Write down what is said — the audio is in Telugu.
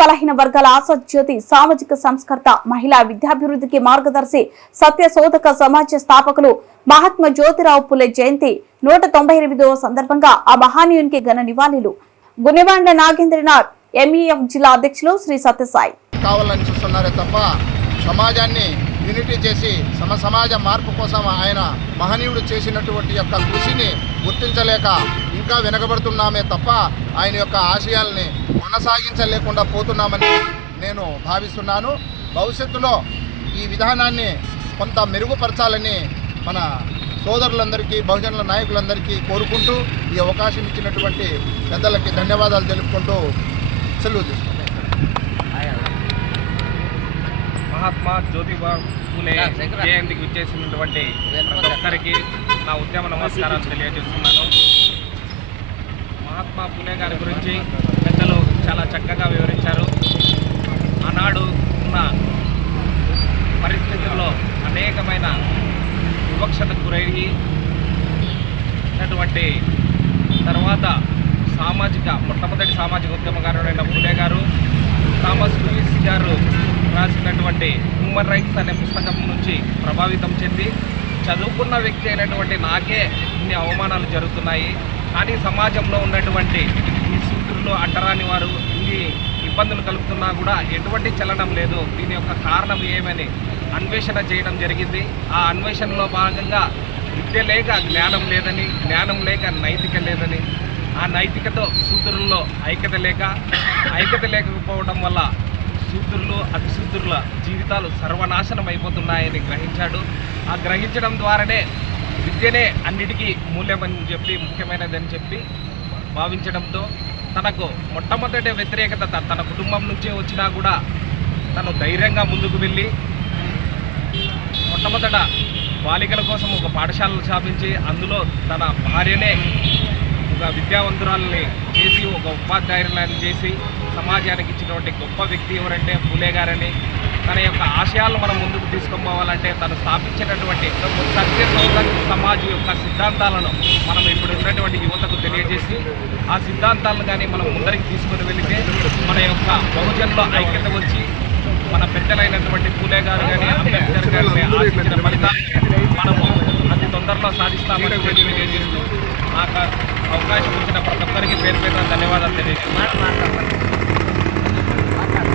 బలహీన వర్గాల ఆశాజ్యోతి సామాజిక సంస్కర్త మహిళా విద్యాభివృద్ధికి మార్గదర్శి సత్యశోధక సమాజ స్థాపకులు మహాత్మా జ్యోతిరావు పులే జయంతి నూట తొంభై ఎనిమిదవ సందర్భంగా ఆ మహానీయునికి ఘన నివాళులు. గునివాండ నాగేంద్రనాథ్ ఎంఈఎఫ్ జిల్లా అధ్యక్షులు శ్రీ సత్యసాయి. కావాలని చూస్తున్నారే తప్ప సమాజాన్ని యూనిటీ చేసి సమ సమాజ మార్పు కోసం ఆయన మహనీయుడు చేసినటువంటి యొక్క కృషిని గుర్తించలేక ఇంకా వెనకబడుతున్నామే తప్ప ఆయన యొక్క ఆశయాల్ని కొనసాగించలేకుండా పోతున్నామని నేను భావిస్తున్నాను. భవిష్యత్తులో ఈ విధానాన్ని కొంత మెరుగుపరచాలని మన సోదరులందరికీ బహుజనుల నాయకులందరికీ కోరుకుంటూ ఈ అవకాశం ఇచ్చినటువంటి పెద్దలకి ధన్యవాదాలు తెలుపుకుంటూ సెలవు తీసుకుంటాను మహాత్మా జ్యోతిబా పూలే జయంతికి విచ్చేసినటువంటి ప్రతి ఒక్కరికి నా ఉద్యమ నమస్కారాలు తెలియజేస్తున్నాను. మహాత్మా పూలే గారి గురించి పెద్దలు అనేకమైన వివక్షతకు గురయ్యి తర్వాత సామాజిక మొట్టమొదటి సామాజిక ఉద్యమకారుడైన పూడే గారు థామస్ లూయిస్ గారు రాసినటువంటి హ్యూమన్ రైట్స్ అనే పుస్తకం నుంచి ప్రభావితం చెంది చదువుకున్న వ్యక్తి అయినటువంటి నాకే ఇన్ని అవమానాలు జరుగుతున్నాయి. కానీ సమాజంలో ఉన్నటువంటి ఈ సూత్రులు అంటరాని వారు ఇన్ని ఇబ్బందులు కలుగుతున్నా కూడా ఎటువంటి చలనం లేదు. దీని యొక్క కారణం ఏమని అన్వేషణ చేయడం జరిగింది. ఆ అన్వేషణలో భాగంగా విద్య లేక జ్ఞానం లేదని జ్ఞానం లేక నైతిక లేదని ఆ నైతికతో సూత్రుల్లో ఐక్యత లేక ఐక్యత లేకపోవడం వల్ల శూద్రులు అతిశూద్రుల జీవితాలు సర్వనాశనం అయిపోతున్నాయని గ్రహించాడు. ఆ గ్రహించడం ద్వారానే విద్యనే అన్నిటికీ మూల్యమని చెప్పి ముఖ్యమైనదని చెప్పి భావించడంతో తనకు మొట్టమొదటి వ్యతిరేకత తన కుటుంబం నుంచే వచ్చినా కూడా తను ధైర్యంగా ముందుకు వెళ్ళి మొట్టమొదట బాలికల కోసం ఒక పాఠశాలను స్థాపించి అందులో తన భార్యనే ఒక విద్యావంతురాలని చేసి ఒక ఉపాధ్యాయులను చేసి సమాజానికి ఇచ్చినటువంటి గొప్ప వ్యక్తి ఎవరంటే పూలే గారని. తన యొక్క ఆశయాలను మనం ముందుకు తీసుకుపోవాలంటే తను స్థాపించినటువంటి సత్య సౌధ సమాజ్ యొక్క సిద్ధాంతాలను మనం ఇప్పుడు ఉన్నటువంటి యువతకు తెలియజేసి ఆ సిద్ధాంతాలను కానీ మనం ముందరికి తీసుకుని వెళితే మన యొక్క బహుజనుల ఐక్యత వచ్చి మన పెద్దలైనటువంటి పూలే గారు కానీ అంబేద్కర్ గారు ఆశించిన ఫలితాన్ని మనము అతి తొందరలో సాధిస్తామని చెప్పి తెలియజేస్తూ నాకు అవకాశం ఇచ్చిన ప్రతి ఒక్కరికి పేరు పేరు ధన్యవాదాలు తెలియజేస్తున్నాను.